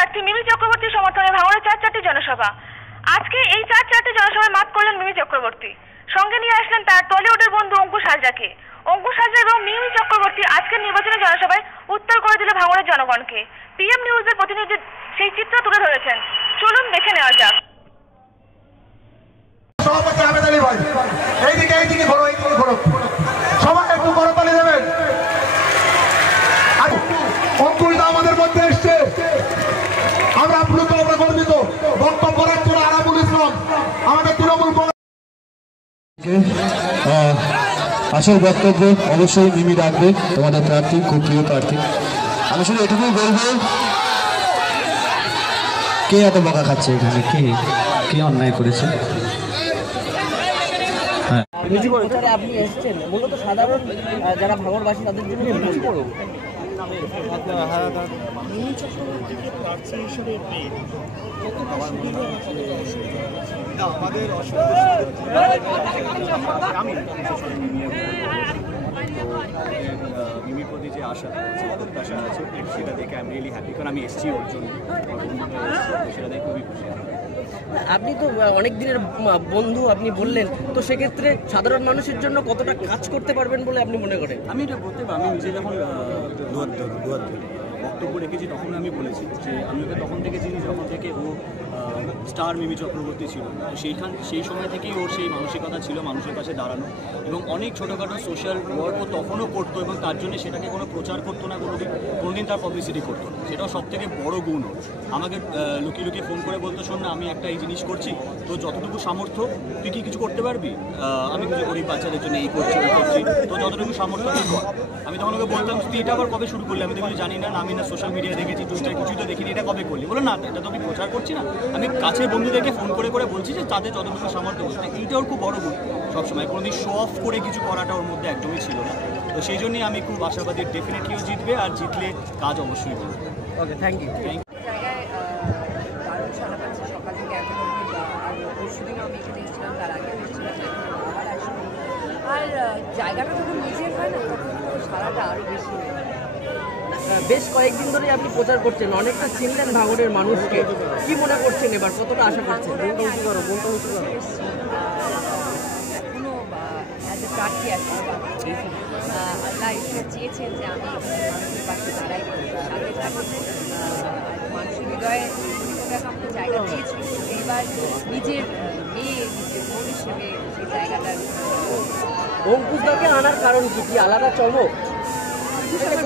প্রার্থী মিমি চক্রবর্তীর সমর্থনে ভাঙড়ে 4টি জনসভা। আজকে এই 4টি জনসভায় মাত করলেন মিমি চক্রবর্তী। সঙ্গে নিয়ে আসলেন তার টলিউডের বন্ধু অঙ্কুশ হাজরাকে। অঙ্কুশ হাজরা এবং মিমি চক্রবর্তী আজকের নির্বাচনী জনসভায় উত্তর করে দিল ভাঙড়ের জনগণকে। পিএম নিউজের প্রতিনিধি সেই চিত্র তুলে ধরেছেন, চলুন দেখে নেওয়া যাক। সভাপতি আহমেদ আলী ভাই, এইদিকে ঘোরো, সবাই একটু করতালি দেবেন। অঙ্কুশ দা আমাদের মধ্যে এসছে, আমরা আপ্লুত, আমরা গর্বিত। বক্তব্য রাখছেন আরাবুল ইসলাম, আমাদের তৃণমূল। আসল বক্তব্য অবশ্যই মিমি রাখবে, তোমাদের প্রার্থী, খুব প্রিয় প্রার্থী। আমি শুধু এটুকুই বলবো, কে এত বকা খাচ্ছে এখানে, কে অন্যায় করেছে? আপনি এসেছেন মূলত সাধারণ যারা ভাঙড়বাসী তাদের জন্য কি করব? মিমি চক্রবর্তীকে প্রার্থী হিসেবে পেয়ে আমাদের মিমির প্রতি যে আশা প্রত্যাশা আছে সেটা দেখে আমি রিয়েলি হ্যাপি, কারণ আমি এসেছি ওর জন্য, সেটা দেখে খুবই খুশি। আপনি তো অনেক দিনের বন্ধু, আপনি বললেন, তো সেক্ষেত্রে সাধারণ মানুষের জন্য কতটা কাজ করতে পারবেন বলে আপনি মনে করেন? আমি এটা বলতে পারি, আমি নিজে যখন বক্তব্য রেখেছি তখন আমি বলেছি যে আমি ওকে তখন থেকে চিনি যখন থেকে ও স্টার মিমি চক্রবর্তী ছিল। সেই সময় থেকেই ওর সেই মানসিকতা ছিল মানুষের কাছে দাঁড়ানো, এবং অনেক ছোটোখাটো সোশ্যাল ওয়ার্ক ও তখনও করতো, এবং তার জন্য সেটাকে কোনো প্রচার করতো না, কোনোদিন তার পাবলিসিটি করতো না। সেটাও সব থেকে বড় গুণ ওর। আমাকে লুকিয়ে লুকিয়ে ফোন করে বলতো, শোন না আমি একটা এই জিনিস করছি, তো যতটুকু সামর্থ্য তুই কি কিছু করতে পারবি, আমি কিছু গরিব বাচ্চাদের জন্য এই করছি তো যতটুকু সামর্থ্য তুই কর। আমি তখন ওকে বলতাম, তুই এটা আবার কবে শুরু করলি? আমি তো কিছু জানি না, আমি না সোশ্যাল মিডিয়া দেখেছি, টুইটার কিছুই তো দেখিনি, এটা কবে করলি? বলো না, এটা তো আমি প্রচার করছি না, আমি কাছের বন্ধুদেরকে ফোন করে বলছি যে তাদের যতটুকু সামর্থ্য করতে। এইটা ওর খুব বড় গুণ, সবসময় কোনোদিন শো অফ করে কিছু করাটা ওর মধ্যে একদমই ছিল না। তো সেই জন্যই আমি খুব আশাবাদী ডেফিনেটলিও জিতবে, আর জিতলে কাজ অবশ্যই করবে। ওকে, থ্যাংক ইউ। জায়গায় দারুণ সারা পাচ্ছে সকাল থেকে এখন অবধি, আর পরশুদিনও আমি এখানে এসেছিলাম, তার আগে এসেছিলাম, আবার আসবো। আর জায়গাটা যখন নিজের হয় না তখন তো সারাটা আরও বেশি হয়। বেশ কয়েকদিন ধরে আপনি প্রচার করছেন, অনেকটা চিনলেন ভাঙড়ের মানুষকে, কি মনে করছেন এবার, কতটা আশা করছেন? এখনো অ্যাজ এ প্রার্থী আছি, আল্লাহ ঈশ্বর চেয়েছেন যে আমি মানুষের পাশে দাঁড়াই, সাথে থাকি, মানুষের হৃদয়ে আমাকে জায়গা দিয়েছি। এইবার নিজের মেয়ে, নিজের বোন হিসেবে সেই জায়গাটার। অঙ্কুশদাকে আনার কারণ কি আলাদা চমক? একসাথে